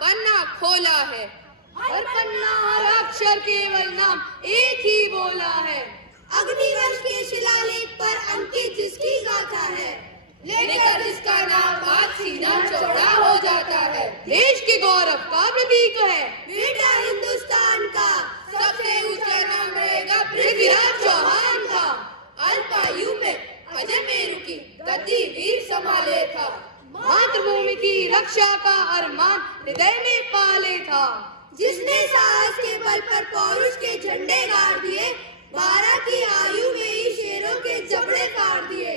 पन्ना खोला है। हर पन्ना हर अक्षर केवल नाम एक ही बोला है। अग्निवंश के शिलालेख पर अंकित जिसकी गाथा है, लेकर जिसका नाम बात सीधा चौड़ा हो जाता है। देश के गौरव का प्रतीक है बेटा हिंदुस्तान का। सबसे ऊंचा नाम रहेगा पृथ्वीराज चौहान का। अल्पायु में अजय मेरू की गद्दी वीर संभाले था। मातृभूमि की रक्षा का अरमान हृदय में पाले था। जिसने साहस के बल पर पौरुष के झंडे गाड़ दिए, 12 की आयु में ही शेरों के जबड़े काट दिए।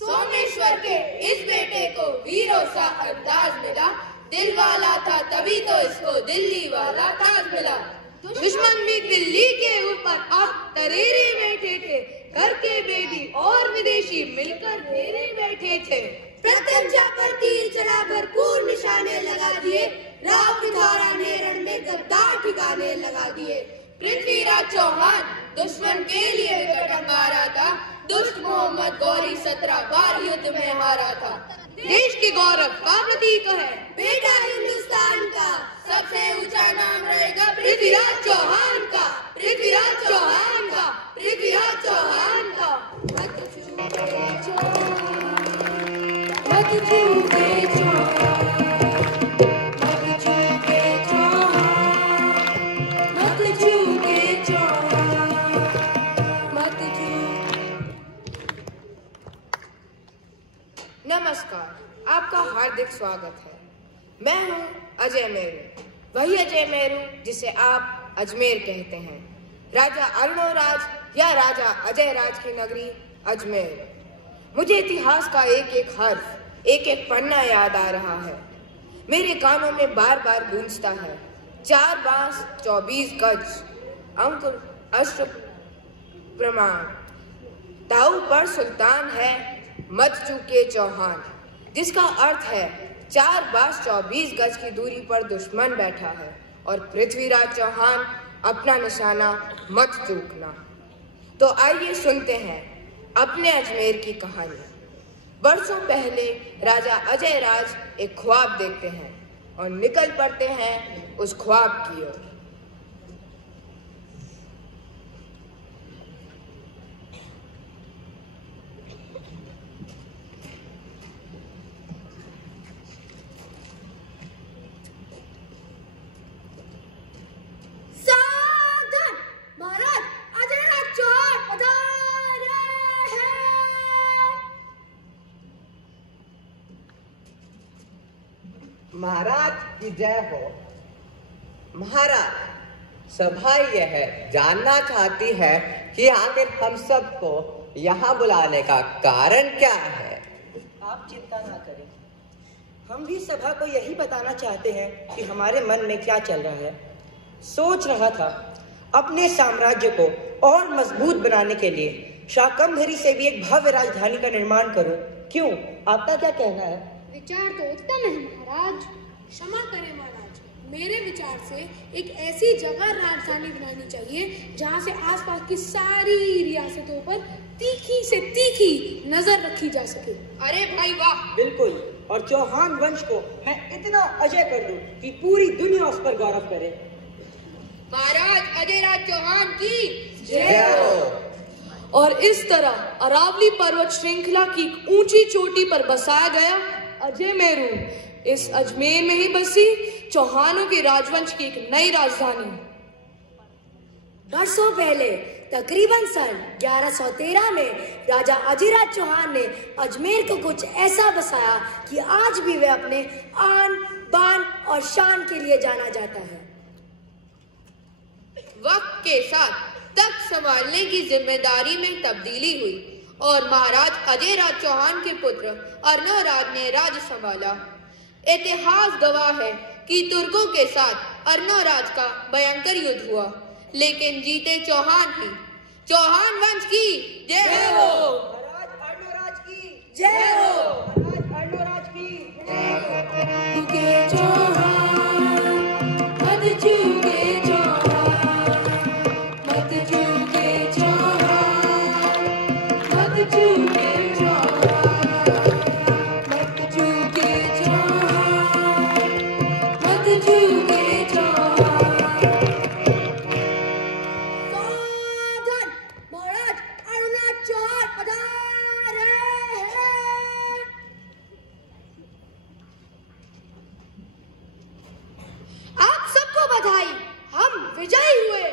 सोमेश्वर के इस बेटे को वीरों सा अंदाज मिला। दिल वाला था तभी तो इसको दिल्ली वाला ताज मिला। दुश्मन भी दिल्ली के ऊपर अब तरेरे बैठे थे। घर के बेदी और विदेशी मिलकर घेरे बैठे थे। प्रत्यंचा पर तीर चला, भरपूर निशाने लगा दिए। राव पिथौरा ने रण में गद्दार ठिकाने लगा दिए। पृथ्वीराज चौहान दुश्मन के लिए विकट अंगारा था। दुष्ट मोहम्मद गौरी 17 बार युद्ध में हारा था। देश के गौरव का प्रतीक है बेटा हिंदुस्तान का। सबसे ऊंचा नाम रहेगा पृथ्वीराज चौहान का। पृथ्वीराज चौहान का। पृथ्वीराज चौहान का। मत चूके चौहान, मत चूके चौहान, मत चूके चौहान, मत चूके। नमस्कार, आपका हार्दिक स्वागत है। मैं हूँ अजय मेरू, वही अजय मेरू जिसे आप अजमेर कहते हैं। राजा अरुणोराज या राजा अजय राज की नगरी अजमेर। मुझे इतिहास का एक एक हर्फ, एक एक पन्ना याद आ रहा है। मेरे कानों में बार बार गूंजता है 4 बांस 24 गज, अंकुर अश्व प्रमाण। ताऊ पर सुल्तान है मत चूके चौहान, जिसका अर्थ है 4 बांस 24 गज की दूरी पर दुश्मन बैठा है और पृथ्वीराज चौहान अपना निशाना मत चूकना। तो आइए सुनते हैं अपने अजमेर की कहानी। बरसों पहले राजा अजय राज एक ख्वाब देखते हैं और निकल पड़ते हैं उस ख्वाब की ओर। महाराज की जय हो। महाराज, सभा यह जानना चाहती है कि आखिर हम सबको यहाँ बुलाने का कारण क्या है। आप चिंता ना करें, हम भी सभा को यही बताना चाहते हैं कि हमारे मन में क्या चल रहा है। सोच रहा था अपने साम्राज्य को और मजबूत बनाने के लिए शाकंभरी से भी एक भव्य राजधानी का निर्माण करूं। क्यों, आपका क्या कहना है? विचार तो उत्तम है महाराज। क्षमा करें महाराज, मेरे विचार से एक ऐसी जगह राजधानी बनानी चाहिए जहां से आसपास की सारी रियासतों पर तीखी से तीखी नजर रखी जा सके। अरे भाई वाह! बिल्कुल, और चौहान वंश को मैं इतना अजय कर दूं कि पूरी दुनिया उस पर गौरव करे। महाराज अजय राज चौहान की जय हो। और इस तरह अरावली पर्वत श्रृंखला की ऊंची चोटी पर बसाया गया अजय मेरू इस अजमेर में ही बसी चौहानों के राजवंश की एक नई राजधानी। वर्षों पहले तकरीबन सन 1113 में राजा अजिराज चौहान ने अजमेर को कुछ ऐसा बसाया कि आज भी वह अपने आन बान और शान के लिए जाना जाता है। वक्त के साथ तख्त संभालने की जिम्मेदारी में तब्दीली हुई और महाराज अजय राज चौहान के पुत्र अर्णोराज ने राज्य संभाला। इतिहास गवाह है कि तुर्कों के साथ अर्णोराज का भयंकर युद्ध हुआ, लेकिन जीते चौहान ही। चौहान वंश की जय हो। महाराज अर्णोराज की जय हो। महाराज अर्णोराज की चूके चौहान, मत चूके चौहान, मत चूके चौहान, मत चूके चौहान, मत चूके चौहान, मत चूके चौहान। सावधान, महाराज अरुणराज चौहान पधारे हैं। आप सबको बधाई, हम विजयी हुए।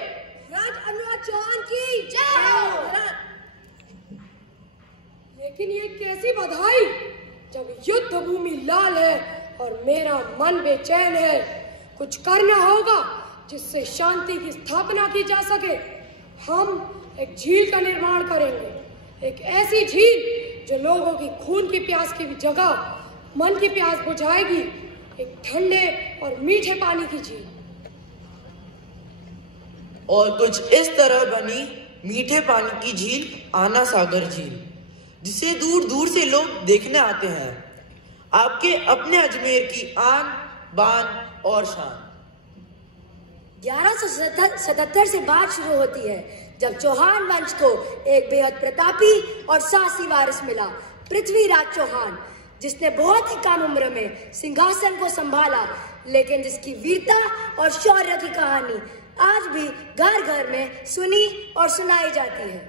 राज अरुणराज चौहान की जय हो। लेकिन ये कैसी बधाई जब युद्ध भूमि लाल है और मेरा मन बेचैन है। कुछ करना होगा जिससे शांति की स्थापना की जा सके। हम एक झील का निर्माण करेंगे, एक ऐसी झील जो लोगों की खून की प्यास की जगह मन की प्यास बुझाएगी। एक ठंडे और मीठे पानी की झील। और कुछ इस तरह बनी मीठे पानी की झील आना सागर झील, जिसे दूर दूर से लोग देखने आते हैं। आपके अपने अजमेर की आन बान और शान। 1177 से बात शुरू होती है जब चौहान वंश को एक बेहद प्रतापी और साहसी वारिस मिला, पृथ्वीराज चौहान, जिसने बहुत ही कम उम्र में सिंहासन को संभाला, लेकिन जिसकी वीरता और शौर्य की कहानी आज भी घर घर में सुनी और सुनाई जाती है।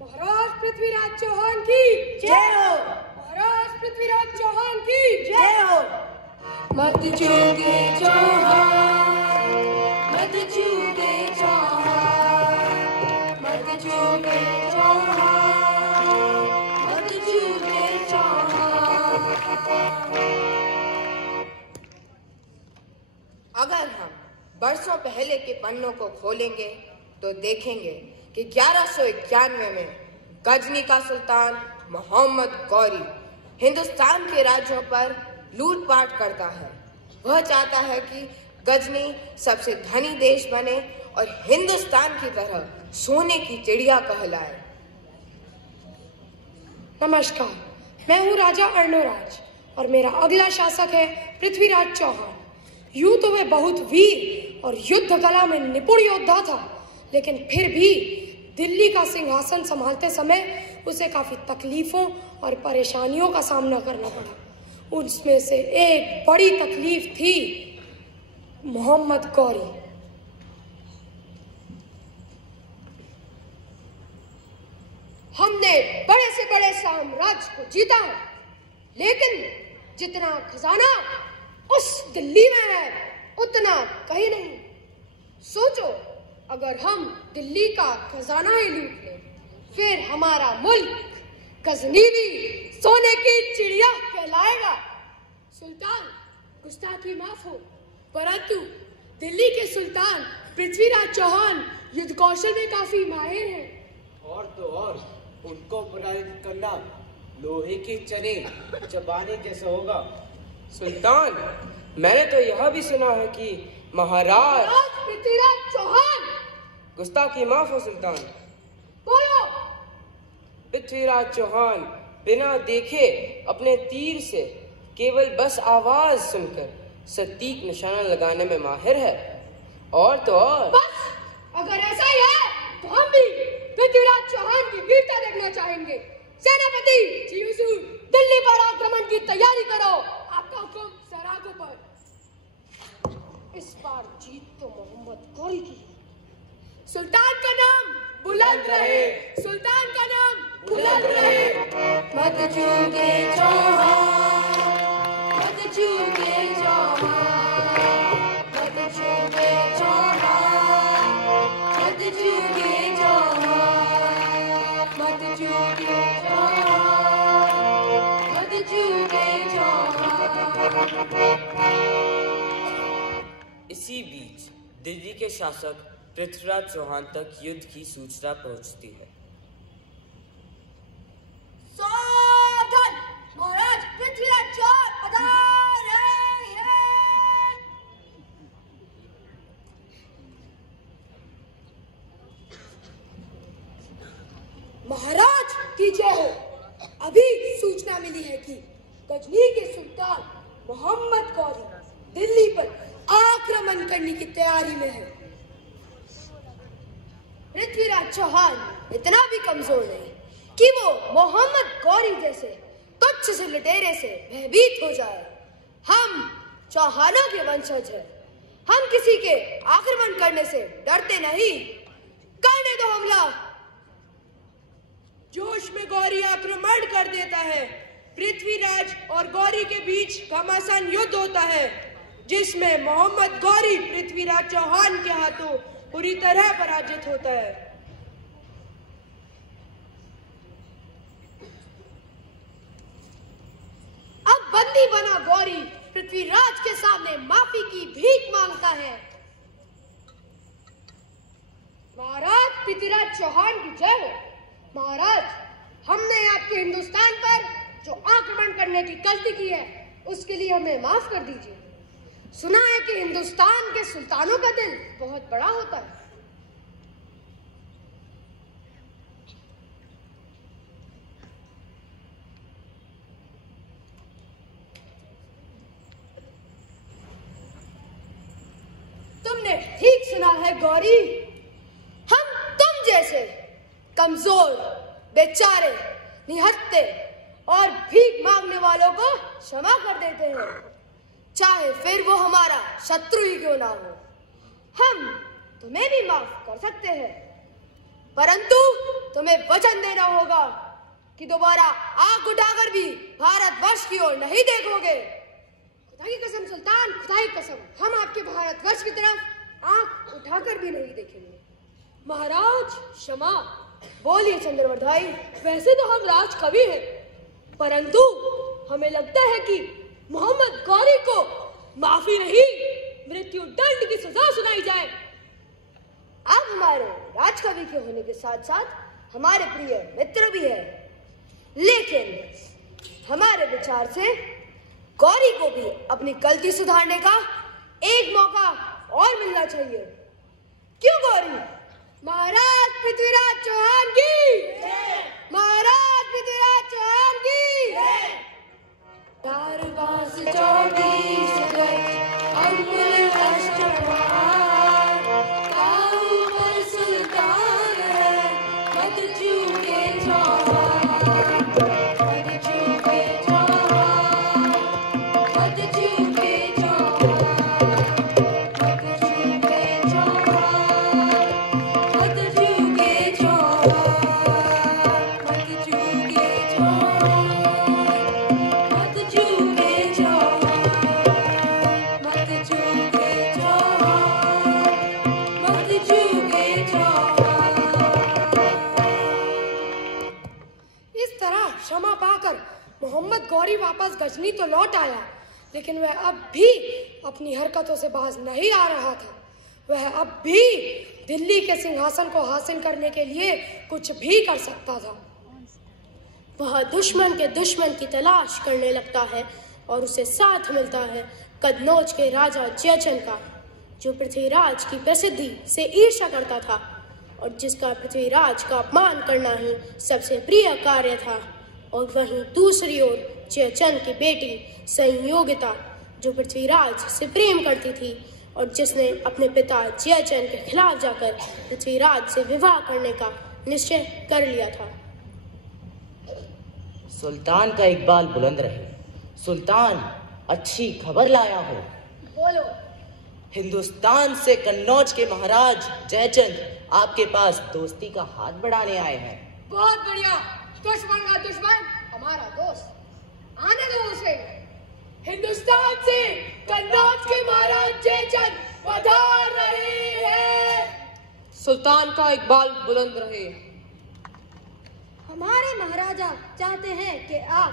महाराज पृथ्वीराज चौहान की जय हो। महाराज पृथ्वीराज चौहान की जय हो। मत चूके चौहान, मत चूके चौहान, मत चूके चौहान, मत चूके चौहान। अगर हम बरसों पहले के पन्नों को खोलेंगे तो देखेंगे कि 1191 में गजनी का सुल्तान मोहम्मद गौरी हिंदुस्तान के राज्यों पर लूटपाट करता है। वह चाहता है कि गजनी सबसे धनी देश बने और हिंदुस्तान की तरह सोने की चिड़िया कहलाए। नमस्कार, मैं हूँ राजा अर्णोराज और मेरा अगला शासक है पृथ्वीराज चौहान। यूं तो वह बहुत वीर और युद्ध कला में निपुण योद्धा था, लेकिन फिर भी दिल्ली का सिंहासन संभालते समय उसे काफी तकलीफों और परेशानियों का सामना करना पड़ा। उनमें से एक बड़ी तकलीफ थी मोहम्मद गौरी। हमने बड़े से बड़े साम्राज्य को जीता है, लेकिन जितना खजाना उस दिल्ली में है उतना कहीं नहीं। सोचो, अगर हम दिल्ली का खजाना ही लूट लें, फिर हमारा मुल्क गजनीवी सोने की चिड़िया कहलाएगा। सुल्तान, गुस्ताखी माफ हो, परंतु दिल्ली के सुल्तान पृथ्वीराज चौहान युद्ध कौशल में काफी माहिर हैं। और तो और उनको पराजित करना लोहे के चने चबाने जैसा होगा। सुल्तान, मैंने तो यह भी सुना है कि महाराज पृथ्वीराज चौहान। गुस्ताखी माफ हो सुल्तान। बोलो। पृथ्वीराज चौहान बिना देखे अपने तीर से केवल बस आवाज सुनकर सटीक निशाना लगाने में माहिर है। और तो और बस, अगर ऐसा ही है तो हम भी पृथ्वीराज चौहान की वीरता देखना चाहेंगे। सेनापति जी हुजूर, दिल्ली पर आक्रमण की तैयारी करो। आपका हुक्म सरागों पर। इस बार जीत तो मोहम्मद गौरी की। सुल्तान का नाम बुलंद रहे, सुल्तान का नाम बुलंद रहे। मत चूके चौहान, मत चूके चौहान, मत चूके चौहान, मत चूके चौहान, मत चूके चौहान, मत चूके चौहान। इसी बीच दिल्ली के शासक पृथ्वीराज चौहान तक युद्ध की सूचना पहुंचती है। सावधान, महाराज पृथ्वीराज चौहान पधारे हैं। महाराज की जय हो। अभी सूचना मिली है कि गजनी के सुल्तान मोहम्मद गौरी दिल्ली पर आक्रमण करने की तैयारी में है। पृथ्वीराज चौहान इतना भी कमजोर नहीं कि वो मोहम्मद गौरी जैसे तुच्छ से लुटेरे से भयभीत हो जाए। हम चौहानों के वंशज हैं। हम किसी के आक्रमण करने से डरते नहीं। करने दो हमला। जोश में गौरी आक्रमण कर देता है। पृथ्वीराज और गौरी के बीच घमासान युद्ध होता है, जिसमें मोहम्मद गौरी पृथ्वीराज चौहान के हाथों पूरी तरह पराजित होता है। अब बंदी बना गौरी पृथ्वीराज के सामने माफी की भीख मांगता है। महाराज पृथ्वीराज चौहान की जय हो। महाराज, हमने आपके हिंदुस्तान पर जो आक्रमण करने की गलती की है, उसके लिए हमें माफ कर दीजिए। सुना है कि हिंदुस्तान के सुल्तानों का दिल बहुत बड़ा होता है। तुमने ठीक सुना है गौरी। हम तुम जैसे कमजोर, बेचारे, निहत्थे और भीख मांगने वालों को क्षमा कर देते हैं, चाहे फिर वो हमारा शत्रु ही क्यों ना हो। हम तुम्हें भी माफ कर सकते हैं, परंतु तुम्हें वचन देना होगा कि दोबारा आंख उठाकर भी भारतवर्ष की ओर नहीं देखोगे। खुदा की कसम सुल्तान, खुदा की कसम, हम आपके भारतवर्ष की तरफ आंख उठाकर भी नहीं देखेंगे। महाराज क्षमा। बोलिए चंद्रवर्धाई। वैसे तो हम राज कवि हैं, परंतु हमें लगता है कि मोहम्मद गौरी को माफी नहीं, मृत्यु दंड की सजा सुनाई जाए। आप हमारे राजकवि के होने के साथ साथ हमारे प्रिय मित्र भी हैं, लेकिन हमारे विचार से गौरी को भी अपनी गलती सुधारने का एक मौका और मिलना चाहिए। क्यों गौरी? महाराज पृथ्वीराज चौहान की, महाराज पृथ्वीराज चौहान की। दारबास 24 गज अंकुर राष्ट्रवान, ताऊ पर सुल्तान है, मत चूके चौहान, मत चूके चौहान, मत चूके चौहान, मत चूके चौहान, मत चूके चौहान, मत चूके चौहान, मत चूके चौहान, मत चूके चौहान, मत चूके चौहान। इस तरह क्षमा पाकर मोहम्मद गौरी वापस गजनी तो लौट आया, लेकिन वह अब भी अपनी हरकतों से बाज नहीं आ रहा था। वह अब भी दिल्ली के सिंहासन को हासिल करने के लिए कुछ भी कर सकता था। वह दुश्मन के दुश्मन की तलाश करने लगता है और उसे साथ मिलता है कन्नौज के राजा जयचंद का, जो पृथ्वीराज की प्रसिद्धि से ईर्ष्या करता था और जिसका पृथ्वीराज का अपमान करना ही सबसे प्रिय कार्य था। और वहीं दूसरी ओर जयचंद की बेटी संयोगिता, जो पृथ्वीराज से प्रेम करती थी और जिसने अपने पिता जयचंद के खिलाफ जाकर पृथ्वीराज से विवाह करने का निश्चय कर लिया था। सुल्तान का इकबाल बुलंद रहे। सुल्तान, अच्छी खबर लाया हो। बोलो। हिंदुस्तान से कन्नौज के महाराज जयचंद आपके पास दोस्ती का हाथ बढ़ाने आए हैं। बहुत बढ़िया। दुश्मन का दुश्मन हमारा दोस्त, आने दो उसे। हिंदुस्तान से कन्नौज के महाराज जयचंद पधार रहे हैं। सुल्तान का इकबाल बुलंद रहे। हमारे महाराजा चाहते हैं कि आप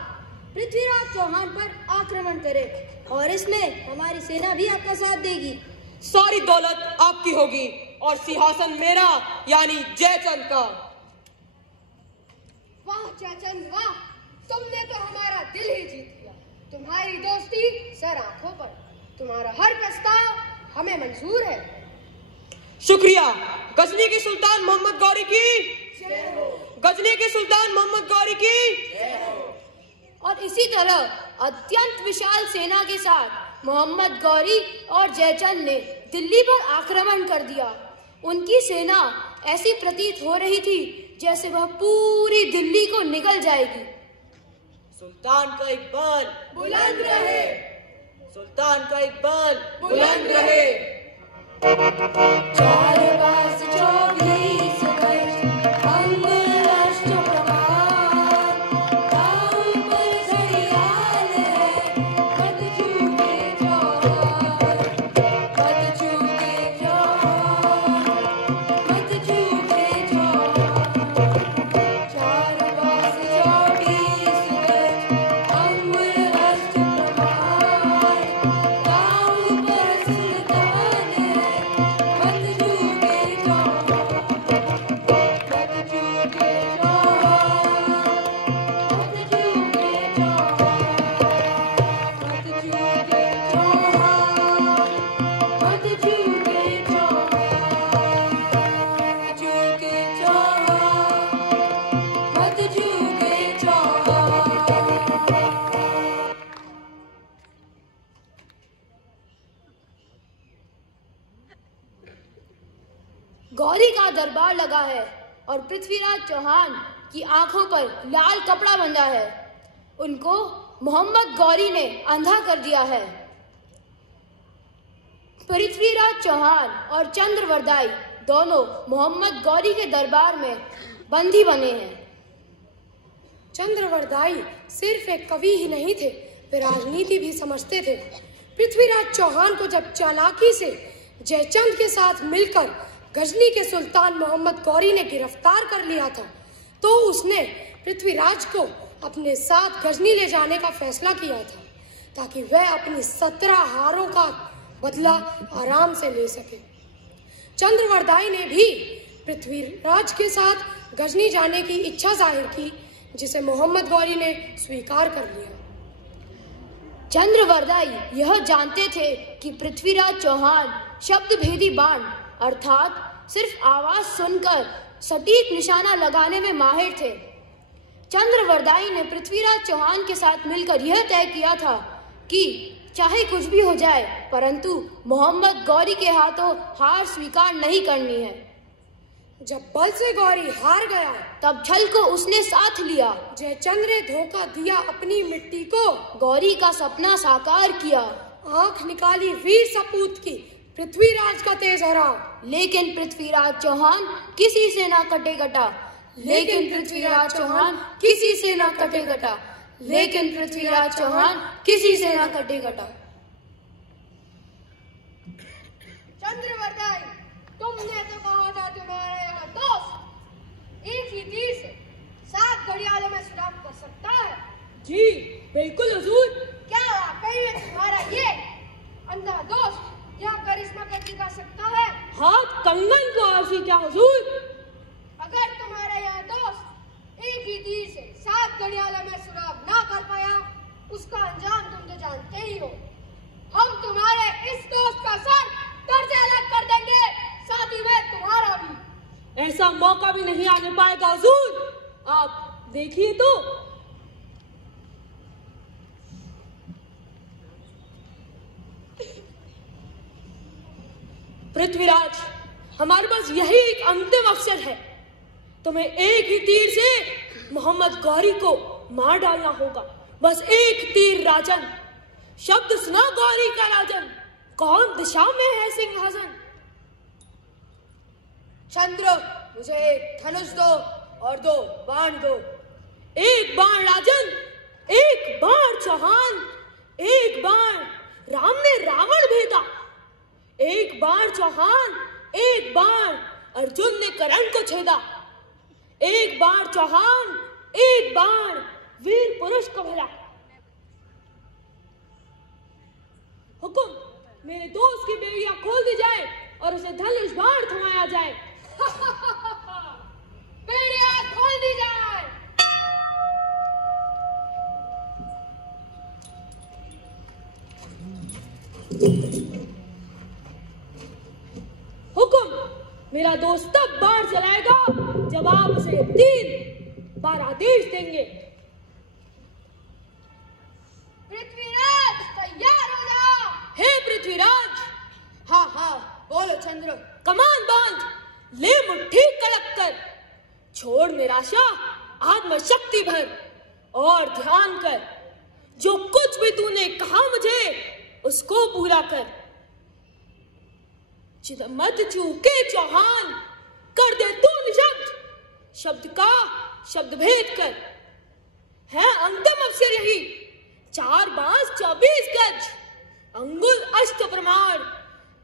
पृथ्वीराज चौहान पर आक्रमण करें और इसमें हमारी सेना भी आपका साथ देगी। सारी दौलत आपकी होगी और सिंहासन मेरा यानी जयचंद का। वाह जयचंद वाह, तुमने तो हमारा दिल ही जीत लिया। तुम्हारी दोस्ती सर आंखों पर, तुम्हारा हर प्रस्ताव हमें मंजूर है। शुक्रिया। गजनी के सुल्तान मोहम्मद गौरी की, गजनी के सुल्तान मोहम्मद गौरी की। और इसी तरह अत्यंत विशाल सेना के साथ मोहम्मद गौरी और जयचंद ने दिल्ली पर आक्रमण कर दिया। उनकी सेना ऐसी प्रतीत हो रही थी जैसे वह पूरी दिल्ली को निगल जाएगी। सुल्तान का इकबाल बुलंद रहे। सुल्तान का इकबाल बुलंद रहे। गौरी का दरबार लगा है और पृथ्वीराज चौहान की आंखों पर लाल कपड़ा बंधा है। उनको मोहम्मद गौरी ने अंधा कर दिया है। पृथ्वीराज चौहान और चंद्रवरदाई दोनों मोहम्मद गौरी के दरबार में बंदी बने हैं। चंद्रवरदाई सिर्फ एक कवि ही नहीं थे, वे राजनीति भी समझते थे। पृथ्वीराज चौहान को जब चालाकी से जयचंद के साथ मिलकर गजनी के सुल्तान मोहम्मद गौरी ने गिरफ्तार कर लिया था, तो उसने पृथ्वीराज को अपने साथ गजनी ले जाने का फैसला किया था, ताकि वह अपनी 17 हारों का बदला आराम से ले सके। चंद्रवरदाई ने भी पृथ्वीराज के साथ गजनी जाने की इच्छा जाहिर की, जिसे मोहम्मद गौरी ने स्वीकार कर लिया। चंद्रवरदाई यह जानते थे कि पृथ्वीराज चौहान शब्द भेदी बाण अर्थात सिर्फ आवाज सुनकर सटीक निशाना लगाने में माहिर थे। चंद्रवरदाई ने पृथ्वीराज चौहान के साथ मिलकर यह तय किया था कि चाहे कुछ भी हो जाए, परंतु मोहम्मद गौरी के हाथों हार स्वीकार नहीं करनी है। जब बल से गौरी हार गया, तब छल को उसने साथ लिया। जयचंद ने धोखा दिया अपनी मिट्टी को, गौरी का सपना साकार किया। आंख निकाली वीर सपूत की, पृथ्वीराज का तेज हरा। लेकिन पृथ्वीराज चौहान किसी से ना कटे कटा। लेकिन पृथ्वीराज चौहान किसी से ना कटे कटा। लेकिन पृथ्वीराज चौहान किसी से ना कटे कटा। चंद्रवरदाई, तुमने तो कहा था तुम्हारा यह दोस्त एक ही तीर से 7 घड़ियालों में सुराग कर सकता है। जी बिल्कुल हुजूर। क्या वाकई में तुम्हारा ये अंधा दोस्त यह करिश्मा कर दिखा सकता है? हाथ कंगन को आसी क्या हुजूर? अगर तुम्हारा यह दोस्त एक ही तीर से 7 घड़ियालों में सुराग ना कर पाया, उसका अंजाम तुम तो जानते ही हो। हम तुम्हारे इस दोस्त का सर धड़ से अलग कर देंगे, साथ ही में तुम्हारा भी। ऐसा मौका भी नहीं आने पाएगा हुजूर, आप देखिए तो। पृथ्वीराज, हमारे पास यही एक अंतिम अवसर है। तुम्हें एक ही तीर से मोहम्मद गौरी को मार डालना होगा। बस एक तीर राजन। शब्द सुना गौरी का राजन, कौन दिशा में है सिंहासन? चंद्र, मुझे एक धनुष दो और 2 बाण दो। एक बाण राजन, एक बाण चौहान, एक बाण राम ने रावण भेदा। एक बाण चौहान, एक बाण अर्जुन ने कर्ण को छेदा। एक बाण चौहान, एक बाण वीर पुरुष को भला। हुकुम, मेरे दोस्त की बेड़ियां खोल दी जाए और उसे धनुष बाण थमाया जाए। बेड़ियां खोल दी जाए। हुकुम, मेरा दोस्त तब बाण चलाएगा जब आप उसे 3 बार आदेश देंगे। पृथ्वीराज, तैयार हो जाओ। हे पृथ्वीराज। हाँ हाँ, बोलो चंद्र। कमान बांध, ले मुट्ठी कड़क कर, छोड़ निराशा, आत्म शक्ति भर और ध्यान कर। जो कुछ भी तूने कहा मुझे, उसको पूरा कर। मत चूके चौहान, कर दे तू निशब्द, शब्द का शब्द भेद कर। है अंतिम अवसर यही, 4 बांस 24 गज, अंगुल अष्ट प्रमाण,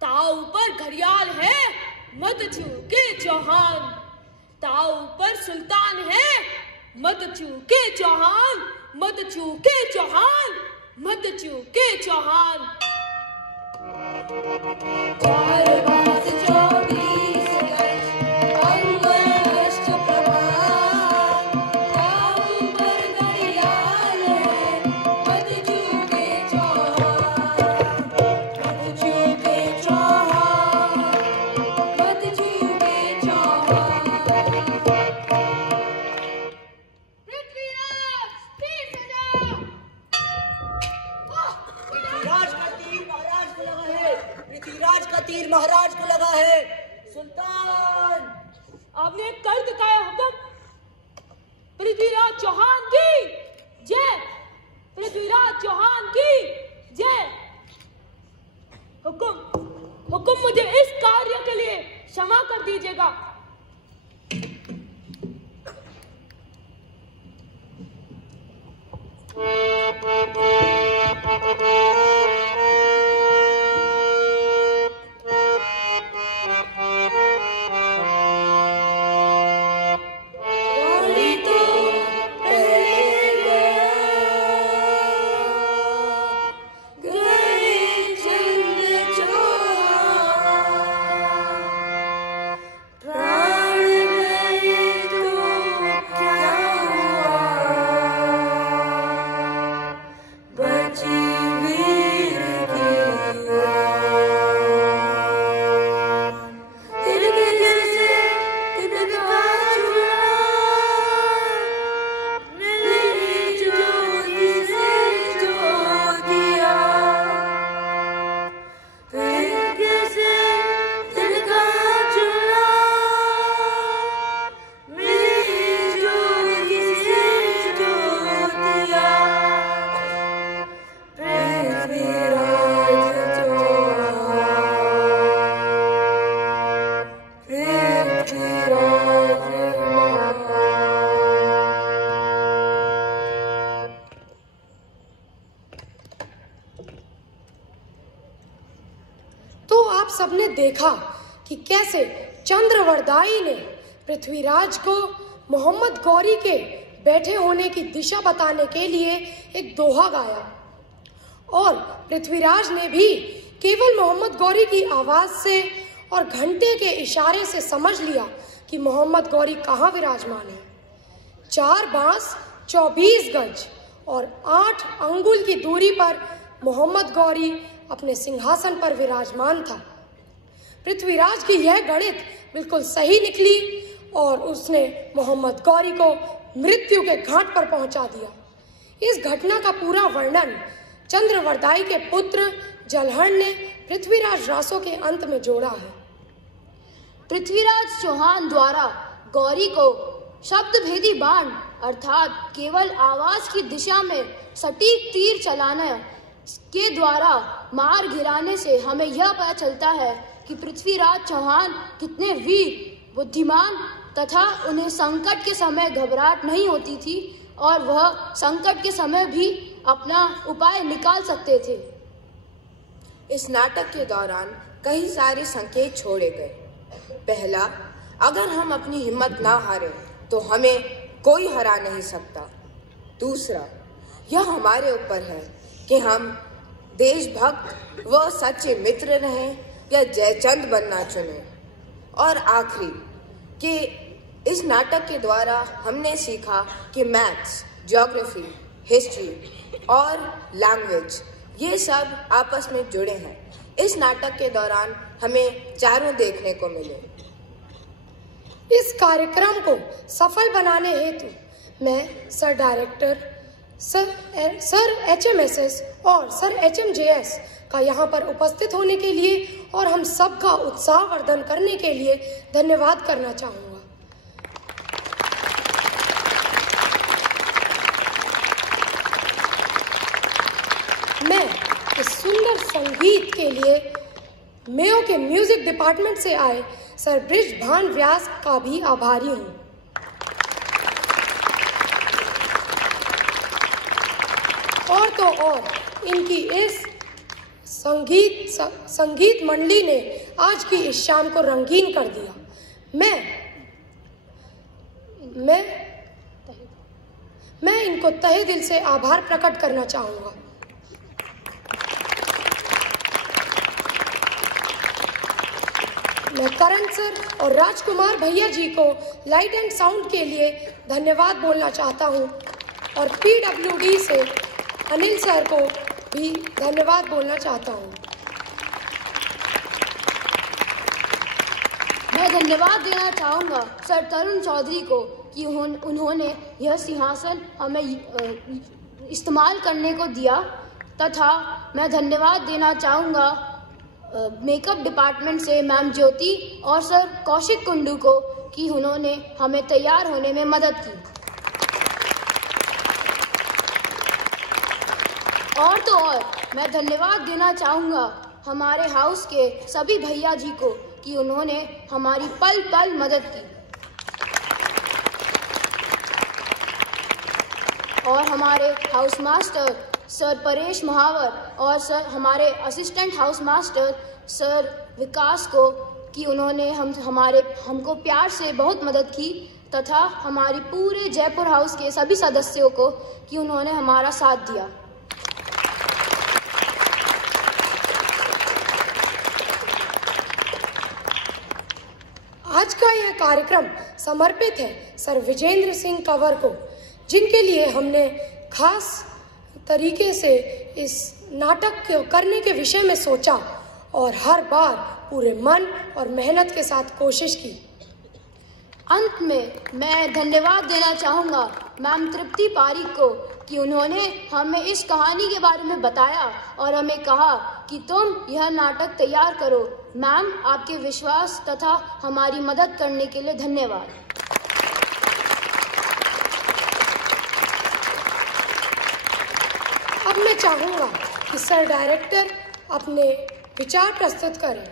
ताऊ पर घड़ियाल है, मत चूके चौहान। ताऊ पर सुल्तान है, मत चूके चौहान, मत चूके चौहान, मत चूके चौहान। 4 बांस 24 गज, अंगुल अष्ट प्रमाण, ताऊ पर घड़ियाल है, मत चूके चौहान, मत चूके चौहान, मत चूके चौहान। पृथ्वीराज तीर सजा। पृथ्वीराज का तीर महाराज को लगा है, पृथ्वीराज का तीर महाराज को लगा है। सुल्तान, आपने कर दिखाया हुक्म। पृथ्वीराज चौहान की जय, पृथ्वीराज चौहान की जय। हुक्म मुझे इस कार्य के लिए क्षमा कर दीजिएगा। गौरी तो पहले गए चंद्र चौहान, प्राण गए तो क्या हुआ, बची वीर की तिलक जैसे तिलक का चूड़ा, मेरी ज्योति से जो दिया, तिलक जैसे तिलक का चूड़ा, मेरी ज्योति से जो दिया, पृथ्वीराज चौहान, पृथ्वीराज तो आप सबने देखा कि कैसे चंद्रवरदाई ने पृथ्वीराज को मोहम्मद गौरी के बैठे होने की दिशा बताने के लिए एक दोहा गाया, और पृथ्वीराज ने भी केवल मोहम्मद गौरी की आवाज से और घंटे के इशारे से समझ लिया कि मोहम्मद गौरी कहाँ विराजमान है। 4 बांस 24 गज और 8 अंगुल की दूरी पर मोहम्मद गौरी अपने सिंहासन पर विराजमान था। पृथ्वीराज की यह गणित बिल्कुल सही निकली और उसने मोहम्मद गौरी को मृत्यु के घाट पर पहुंचा दिया। इस घटना का पूरा वर्णन चंद्रवरदाई के पुत्र जलहण ने पृथ्वीराज रासों के अंत में जोड़ा है। पृथ्वीराज चौहान द्वारा गौरी को शब्द भेदी बाण अर्थात केवल आवाज की दिशा में सटीक तीर चलाने के द्वारा मार गिराने से हमें यह पता चलता है कि पृथ्वीराज चौहान कितने वीर, बुद्धिमान तथा उन्हें संकट के समय घबराहट नहीं होती थी और वह संकट के समय भी अपना उपाय निकाल सकते थे। इस नाटक के दौरान कई सारे संकेत छोड़े गए। पहला, अगर हम अपनी हिम्मत ना हारें तो हमें कोई हरा नहीं सकता। दूसरा, यह हमारे ऊपर है कि हम देशभक्त व सच्चे मित्र रहें या जयचंद बनना चुनें। और आखिरी कि इस नाटक के द्वारा हमने सीखा कि मैथ्स, ज्योग्राफी, हिस्ट्री और लैंग्वेज ये सब आपस में जुड़े हैं। इस नाटक के दौरान हमें चारों देखने को मिले। इस कार्यक्रम को सफल बनाने हेतु मैं सर डायरेक्टर सर HMSS और सर HMJS का यहाँ पर उपस्थित होने के लिए और हम सब का उत्साहवर्धन करने के लिए धन्यवाद करना चाहूँगा। मैं इस सुंदर संगीत के लिए मेयो के म्यूजिक डिपार्टमेंट से आए सर बृजभान व्यास का भी आभारी हूँ। और तो और इनकी इस संगीत मंडली ने आज की इस शाम को रंगीन कर दिया। मैं इनको तहे दिल से आभार प्रकट करना चाहूंगा। मैं करण सर और राजकुमार भैया जी को लाइट एंड साउंड के लिए धन्यवाद बोलना चाहता हूं और PWD से अनिल सर को भी धन्यवाद बोलना चाहता हूं। मैं धन्यवाद देना चाहूँगा सर तरुण चौधरी को कि उन्होंने यह सिंहासन हमें इस्तेमाल करने को दिया, तथा मैं धन्यवाद देना चाहूँगा मेकअप डिपार्टमेंट से मैम ज्योति और सर कौशिक कुंडू को कि उन्होंने हमें तैयार होने में मदद की। और तो और मैं धन्यवाद देना चाहूँगा हमारे हाउस के सभी भैया जी को कि उन्होंने हमारी पल पल मदद की। और हमारे हाउस मास्टर सर परेश महावर और सर हमारे असिस्टेंट हाउस मास्टर सर विकास को कि उन्होंने हमको प्यार से बहुत मदद की, तथा हमारी पूरे जयपुर हाउस के सभी सदस्यों को कि उन्होंने हमारा साथ दिया। आज का यह कार्यक्रम समर्पित है सर विजेंद्र सिंह कंवर को, जिनके लिए हमने खास तरीके से इस नाटक को करने के विषय में सोचा और हर बार पूरे मन और मेहनत के साथ कोशिश की। अंत में मैं धन्यवाद देना चाहूँगा मैम तृप्ति पारिक को कि उन्होंने हमें इस कहानी के बारे में बताया और हमें कहा कि तुम यह नाटक तैयार करो। मैम, आपके विश्वास तथा हमारी मदद करने के लिए धन्यवाद। अब मैं चाहूँगा कि सर डायरेक्टर अपने विचार प्रस्तुत करें।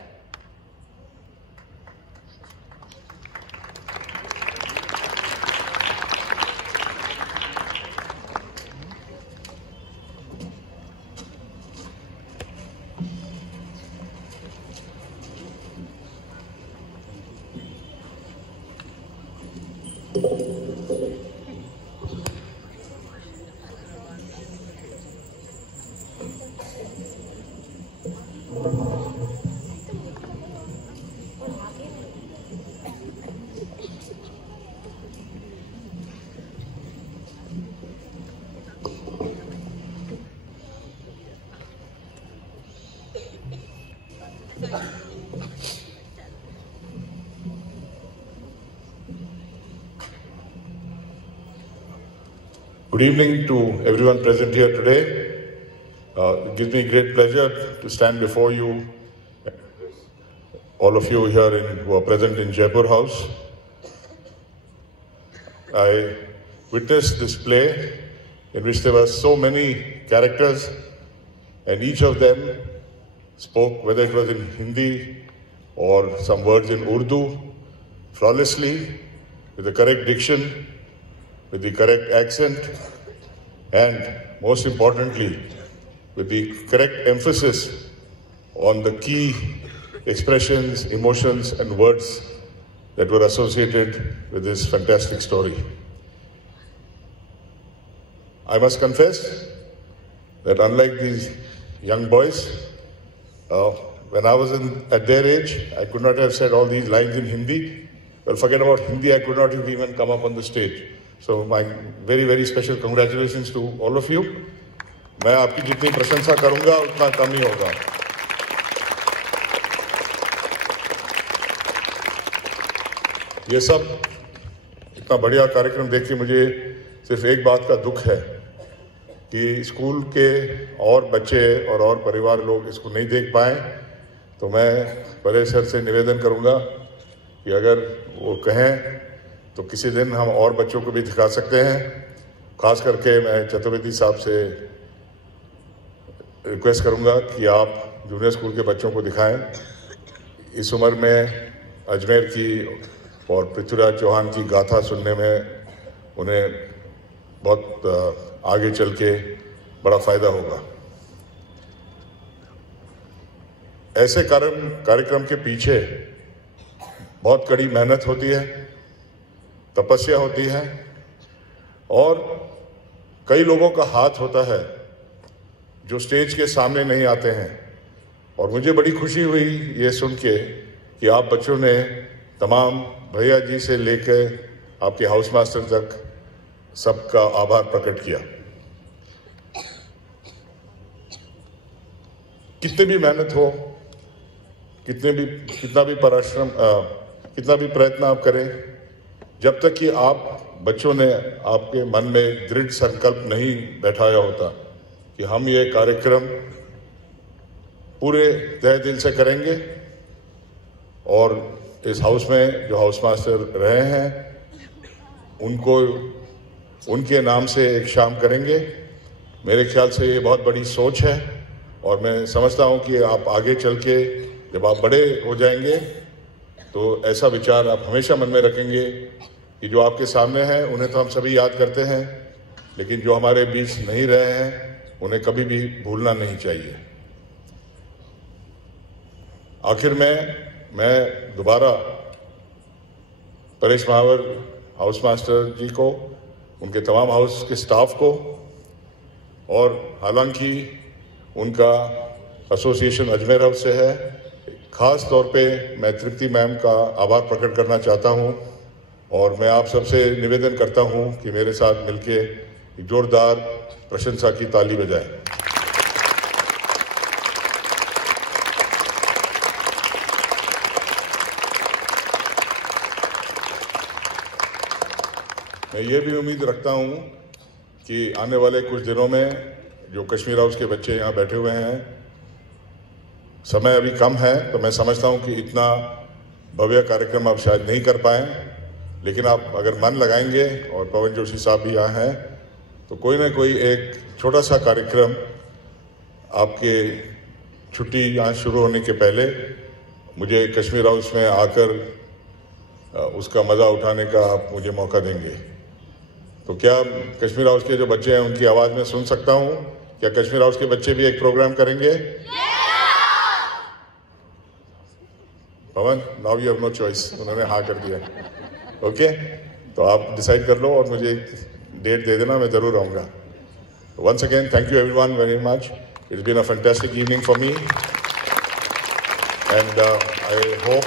Good evening to everyone present here today. It gives me great pleasure to stand before you, all of you here who are present in Jaipur House. I witnessed this play in which there were so many characters, and each of them spoke, whether it was in Hindi or some words in Urdu, flawlessly, with the correct diction, with the correct accent, and most importantly, with the correct emphasis on the key expressions, emotions, and words that were associated with this fantastic story. I must confess that unlike these young boys, when I was at their age, I could not have said all these lines in Hindi. Well, forget about Hindi, I could not have even come up on the stage. So my very, very special congratulations to all of you. मैं आपकी जितनी प्रशंसा करूंगा उतना कम ही होगा। ये सब इतना बढ़िया कार्यक्रम देख के मुझे सिर्फ एक बात का दुख है कि स्कूल के और बच्चे और परिवार लोग इसको नहीं देख पाए। तो मैं परेश सर से निवेदन करूंगा कि अगर वो कहें तो किसी दिन हम और बच्चों को भी दिखा सकते हैं। खास करके मैं चतुर्वेदी साहब से रिक्वेस्ट करूंगा कि आप जूनियर स्कूल के बच्चों को दिखाएं। इस उम्र में अजमेर की और पृथ्वीराज चौहान की गाथा सुनने में उन्हें बहुत आगे चल के बड़ा फायदा होगा। ऐसे कार्यक्रम के पीछे बहुत कड़ी मेहनत होती है, तपस्या होती है और कई लोगों का हाथ होता है जो स्टेज के सामने नहीं आते हैं। और मुझे बड़ी खुशी हुई ये सुन के कि आप बच्चों ने तमाम भैया जी से लेकर आपके हाउस मास्टर तक सबका आभार प्रकट किया। कितने भी मेहनत हो, कितना भी प्रयत्न आप करें, जब तक कि आप बच्चों ने आपके मन में दृढ़ संकल्प नहीं बैठाया होता कि हम ये कार्यक्रम पूरे तहे दिल से करेंगे और इस हाउस में जो हाउस मास्टर रहे हैं उनको उनके नाम से एक शाम करेंगे। मेरे ख्याल से ये बहुत बड़ी सोच है और मैं समझता हूँ कि आप आगे चल के जब आप बड़े हो जाएंगे तो ऐसा विचार आप हमेशा मन में रखेंगे कि जो आपके सामने हैं उन्हें तो हम सभी याद करते हैं, लेकिन जो हमारे बीच नहीं रहे हैं उन्हें कभी भी भूलना नहीं चाहिए। आखिर में मैं दोबारा परेश महावर हाउस मास्टर जी को, उनके तमाम हाउस के स्टाफ को और हालांकि उनका एसोसिएशन अजमेर हाउस से है, खास तौर पे मैं तृप्ति मैम का आभार प्रकट करना चाहता हूं और मैं आप सबसे निवेदन करता हूं कि मेरे साथ मिलके जोरदार प्रशंसा की ताली बजाएं। मैं ये भी उम्मीद रखता हूं कि आने वाले कुछ दिनों में जो कश्मीर हाउस के बच्चे यहाँ बैठे हुए हैं, समय अभी कम है तो मैं समझता हूं कि इतना भव्य कार्यक्रम आप शायद नहीं कर पाए, लेकिन आप अगर मन लगाएंगे और पवन जोशी साहब भी यहाँ हैं तो कोई ना कोई एक छोटा सा कार्यक्रम आपके छुट्टी यहाँ शुरू होने के पहले मुझे कश्मीर हाउस में आकर उसका मज़ा उठाने का आप मुझे मौका देंगे। तो क्या कश्मीर हाउस के जो बच्चे हैं उनकी आवाज़ में सुन सकता हूँ? क्या कश्मीर हाउस के बच्चे भी एक प्रोग्राम करेंगे? Pavan, now you have no choice, उन्होंने हाँ कर दिया। ओके, तो आप डिसाइड कर लो और मुझे एक डेट दे देना, मैं जरूर आऊँगा। Once again thank you everyone very much. It's been a fantastic evening for me and I hope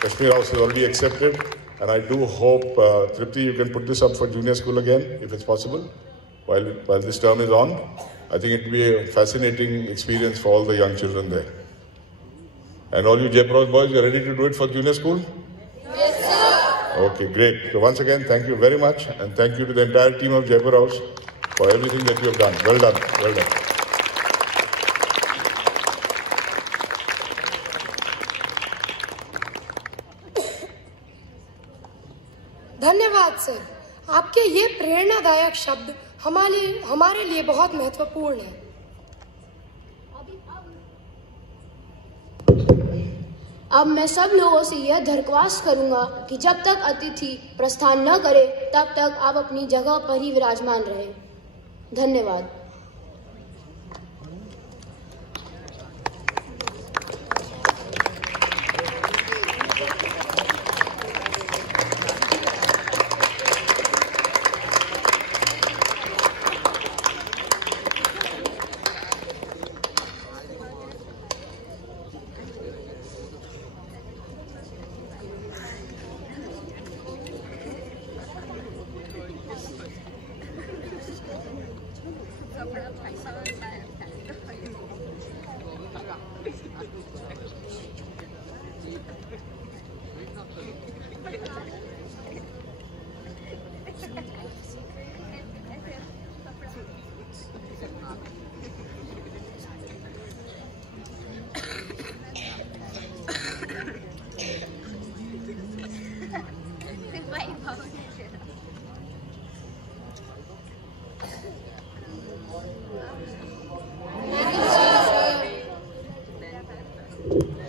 Kashmir House is already accepted, and I do hope, Tripti, you can put this up for junior school again, if it's possible, while this term is on. I think it will be a fascinating experience for all the young children there. And all you Jaipur House boys, you are ready to do it for junior school? Yes, sir. Okay, great. So once again, thank you very much, and thank you to the entire team of Jaipur House for everything that you have done. Well done, well done. धन्यवाद sir, आपके ये प्रेरणादायक शब्द हमारे लिए बहुत महत्वपूर्ण है। अब मैं सब लोगों से यह दरख्वास्त करूंगा कि जब तक अतिथि प्रस्थान न करे तब तक आप अपनी जगह पर ही विराजमान रहें। धन्यवाद। you.